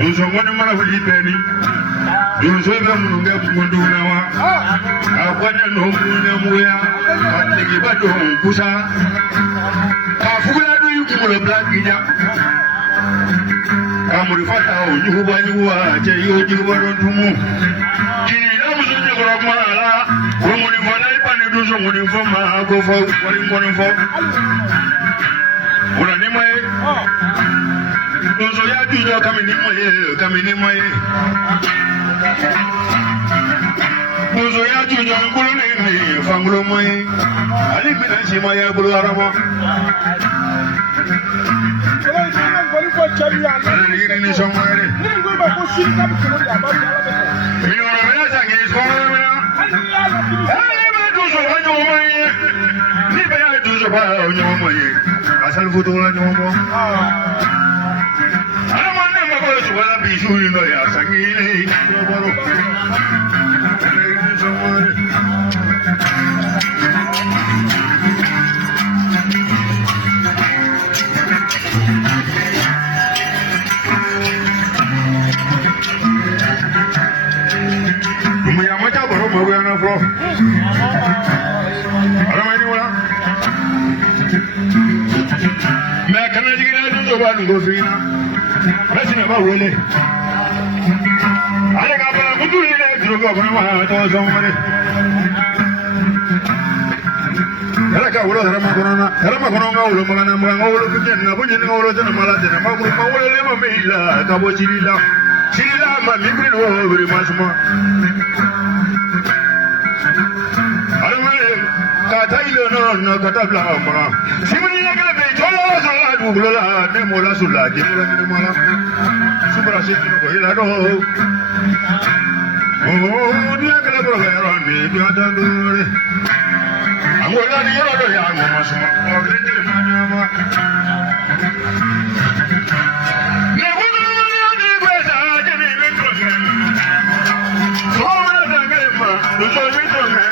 Usongoni mara hulipeni. Usoga mununga mundunawa. Akwana no munyamuya. Atigi bado kusa. Kafula du yukumulo blagija. Kamurifata ujuba juwa cheyo juba rontumu. Kini amusunye koromala. Wumuni fona ipani duso muni foma agofo walimoni fo. Una nimaye. Duso ya jujo kamini maye. Duso ya jujo mbulu nini fangulo maye. Alipina shima ya bulu arama. Ini somare. Asal foto la nyomo. Amane mako suwala bisu ino ya sangini. Ini somare. Mawiyana fro. Aramani wala. Me kana jigina do ba ngo fina. Rasina ba wole. Ale ka ba mudu ni le dro go ba ma to so mare. Ala ka wala rama korona. Rama korona wala mala na mala wala ku jenna bu jenna wala jenna mala jenna ma ku ma wala le ma me ila ka bo chirila. Chirila ma mi bi wo bri ma suma. Katailo no katabla amra. Simuni yakala be chola sala dugula ne mola sulla jemura ne mola. Subra sitno ko ila do. Oh dia kala bro garon ni dia dandure. Amola ni yoro do ya mo masuma. O grindile manyama. Ne budu ni gwesa jeni bentroge. Sobra dangema, do so bentroge.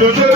Don't